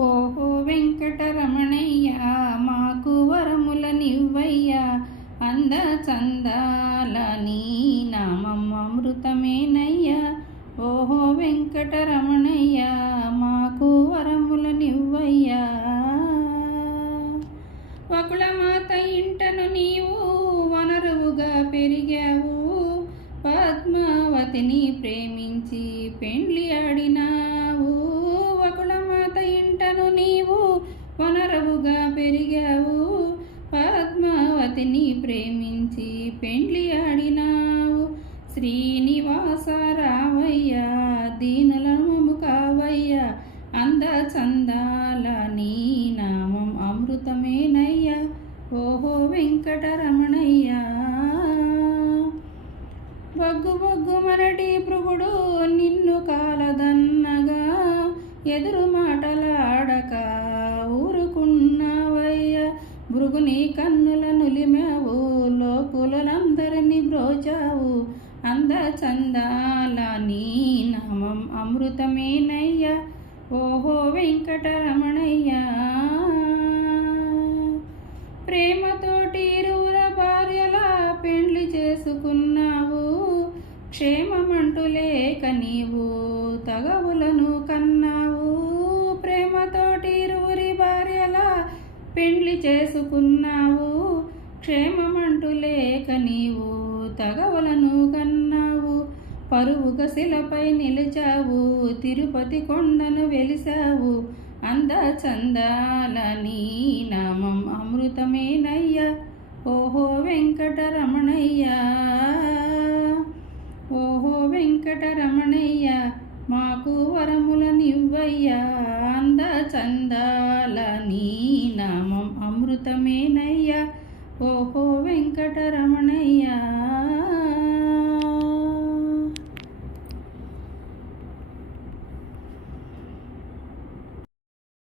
ఓహో వెంకటరమణయ్య మాకు వరములనివ్వయ్య అంద చందాల నీ నామం అమృతమేనయ్య. ఓహో వెంకటరమణయ్య మాకు వరములనివ్వయ్య. వకుళమాత ఇంటను నీవు వనరువుగా పెరిగావు, పద్మావతిని ప్రేమించి పెండ్లి ఆడినావు. వకుళమాత ఇంటను నీవు వనరువుగా పెరిగావు, పద్మావతిని ప్రేమించి పెండ్లి ఆడినావు. శ్రీనివాస రావయ్య దీనులము కావయ్య, అంద చందాల నీ నామం అమృతమేనయ్య. ఓహో వెంకటరమణయ్య బగ్గు బగ్గు మరటి భృగుడు నిన్ను కాలదన్నగా, ఎదురు మాటలాడక ఊరుకున్నావయ్య. భృగుని కన్నుల నులిమావు, లోకులందరినీ బ్రోచావు, అంద చందాల నీ నామం అమృతమేనయ్య. ఓహో వెంకటరమణయ్య ప్రేమతోటి ఇరువుర భార్యల పెండ్లి చేసుకున్నావు, క్షేమమంటూ లేక నీవు తగవులను కన్నావు. ప్రేమతోటి ఇరువురి భార్యల పెండ్లి చేసుకున్నావు, క్షేమమంటూ లేక నీవు తగవులను కన్నావు. పరువుగా శిలపై నిలిచావు, తిరుపతి కొండను వెలిసావు, అంద చందాల నీ నామం అమృతమేనయ్య. ఓహో వెంకటరమణయ్య ఓహో వెంకటరమణయ్య మాకు వరములనివ్వయ్య, అంద చందాల నీ నామం అమృతమేనయ్య. ఓహో వెంకటరమణ